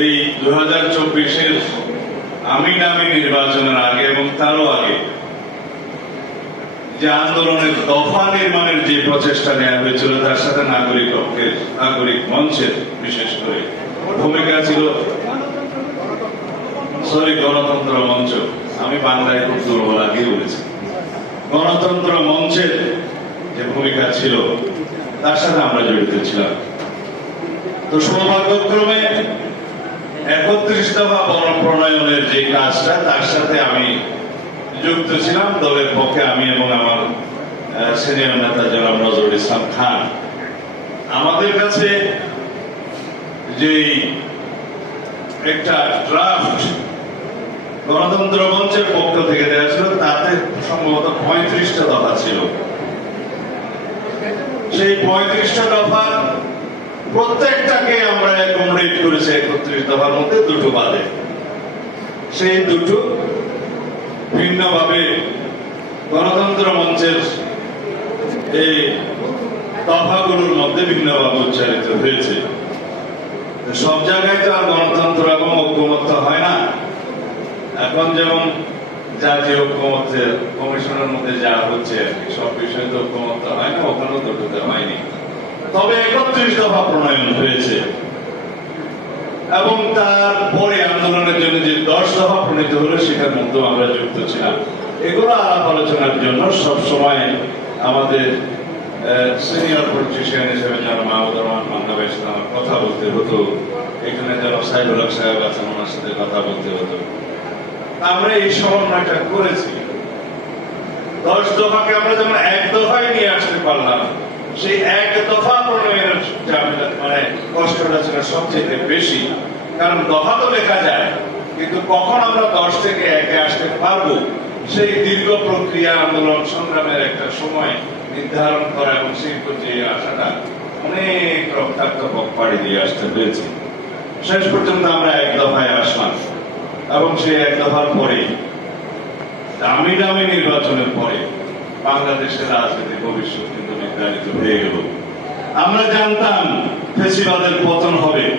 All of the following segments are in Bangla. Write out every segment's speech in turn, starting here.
এই দু হাজার চব্বিশের আমি নামি নির্বাচনের আগে এবং তারও আগে যে আন্দোলনের দফা নির্মাণের যে প্রচেষ্টা নেওয়া হয়েছিল, তার সাথে নাগরিক পক্ষের, নাগরিক মঞ্চের বিশেষ করে ভূমিকা ছিল সরি, গণতন্ত্র মঞ্চ। আমি বাংলায় খুব দুর্বল আগে বলেছি। গণতন্ত্র মঞ্চের যে ভূমিকা ছিল, তার সাথে আমরা জড়িত ছিলাম। তো সৌভাগ্যক্রমে একত্রিশ দফা প্রণয়নের যে কাজটা, তার সাথে আমি যুক্ত ছিলাম দলের পক্ষে, আমি এবং আমার সিনিয়র নেতা জনাব নজরুল ইসলাম খান। আমাদের কাছে যে একটা ড্রাফট গণতন্ত্র মঞ্চের পক্ষ থেকে দেওয়া ছিল, তাতে সম্ভবত পঁয়ত্রিশটা দফা ছিল। সেই পঁয়ত্রিশটা দফা প্রত্যেকটাকে আমরা অ্যাকোমোডেট করেছি একত্রিশ দফার মধ্যে দুটো বাদে। সেই দুটো ভিন্নভাবে গণতন্ত্র মঞ্চের এই দফাগুলোর মধ্যে ভিন্নভাবে উচ্চারিত হয়েছে। সব জায়গায় তো আর গণতন্ত্র এবং ঐক্যমত্য হয় না। এখন যেমন জাতীয় ঐক্যমত্যের কমিশনের মধ্যে যা হচ্ছে সব বিষয়ে তো ঐক্যমত্য হয় না, ওখানেও তো ঢুকে হয়নি। তবে একত্রিশ দফা প্রণয়ন হয়েছে। এবং তারপরে আন্দোলনের জন্য যে দশ দফা প্রণীত হলো, সেটার মধ্যেও আমরা যুক্ত ছিলাম। এগুলো আলাপ আলোচনার জন্য সব সময় আমাদের সিনিয়র পলিটিশিয়ান হিসেবে যারা মাহমুদ রহমান ভাইয়ের আমার কথা বলতে হতো, এখানে যারা সাইবুল হক সাহেব আছেন, ওনার সাথে কথা বলতে হতো। আমরা এই সমন্বয়টা করেছি। দশ দফাকে আমরা যেমন এক দফায় নিয়ে আসতে পারলাম সেই এক দফা প্রণয়নের ঝামেলা মানে কষ্টটা ছিল সবচেয়ে বেশি। কারণ দফা তো লেখা যায়, কিন্তু কখন আমরা দশ থেকে একে আসতে পারব, সেই দীর্ঘ প্রক্রিয়া আন্দোলন সংগ্রামের একটা সময় নির্ধারণ করা এবং সেই পর্যায়ে আসাটা অনেক রক্তাক্ত পাড়ি দিয়ে আসতে হয়েছে। শেষ পর্যন্ত আমরা এক দফায় আসলাম এবং সেই এক দফার পরে দামি দামি নির্বাচনের পরে বাংলাদেশের রাজনীতির ভবিষ্যৎ কিন্তু নির্ধারিত হয়ে গেল। আমরা জানতাম ফেসিবাদের পতন হবে।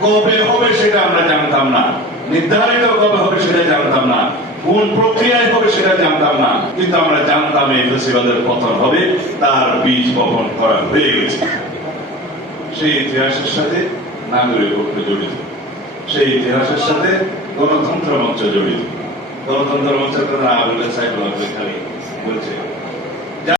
কবে হবে সেটা আমরা জানতাম না। নির্ধারিত কবে হবে সেটা জানতাম না। কোন প্রক্রিয়ায় হবে সেটা জানতাম না। কিন্তু আমরা জানতাম এই ফেসিবাদের পতন হবে, তার বীজ বপন করা হয়ে গেছে। সেই ইতিহাসের সাথে নাগরিক পক্ষ জড়িত। সেই ইতিহাসের সাথে গণতন্ত্র মঞ্চ জড়িত। গণতন্ত্র মঞ্চের কথা না বললে সাইকেল খালি Bom dia.